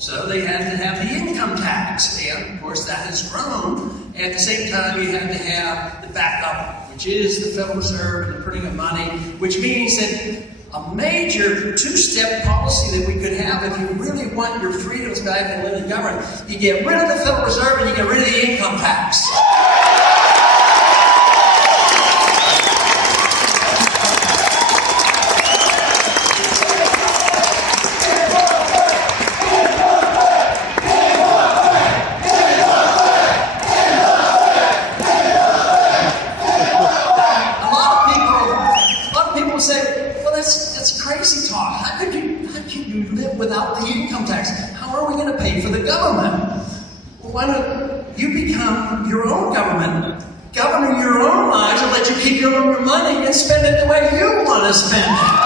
So they had to have the income tax, and of course that has grown. At the same time, you had to have the backup, which is the Federal Reserve and the printing of money, which means that a major two-step policy that we could have if you really want your freedoms back and live in government, you get rid of the Federal Reserve and you get rid of the income tax. That's crazy talk. How could you live without the income tax? How are we going to pay for the government? Well, why don't you become your own government, govern your own lives, and let you keep your own money and spend it the way you want to spend it.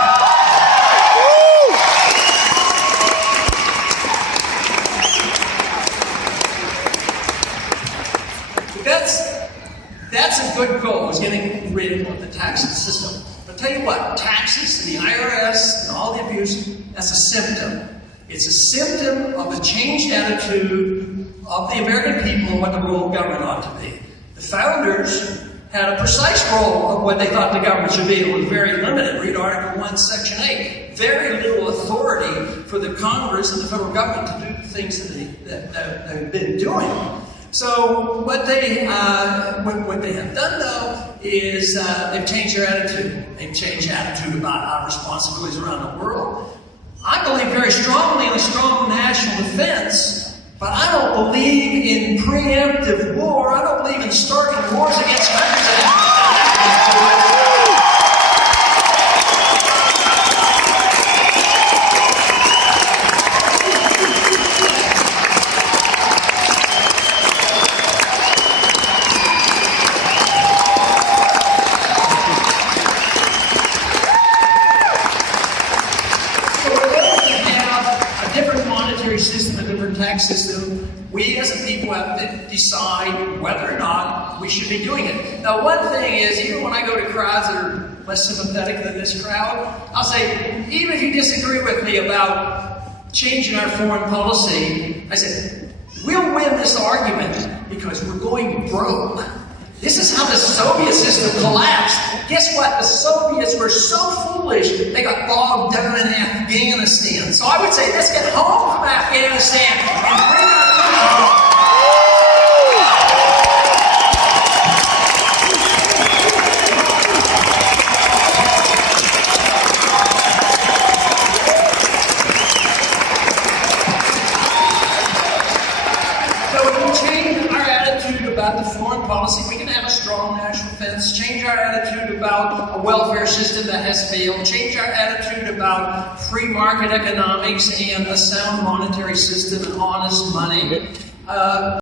That's a good goal, is getting rid of the tax system. But tell you what, taxes and the IRS and all the abuse, that's a symptom. It's a symptom of a changed attitude of the American people and what the role of government ought to be. The founders had a precise role of what they thought the government should be. It was very limited. Read Article 1, Section 8. Very little authority for the Congress and the federal government to do the things that they've been doing. So what they have done, though, is they've changed their attitude. They've changed attitude about our responsibilities around the world. I believe very strongly in a strong national defense, but I don't believe in preemptive war. I don't believe in starting wars against countries that have system, a different tax system. We as a people have to decide whether or not we should be doing it. Now, one thing is, even when I go to crowds that are less sympathetic than this crowd, I'll say, even if you disagree with me about changing our foreign policy, I said, we'll win this argument because we're going broke. This is how the Soviet system collapsed. Guess what? The Soviets were so foolish, they got bogged down in Afghanistan. So I would say, let's get home from Afghanistan and bring our country home. About the foreign policy, we can have a strong national defense, change our attitude about a welfare system that has failed, change our attitude about free market economics and a sound monetary system and honest money.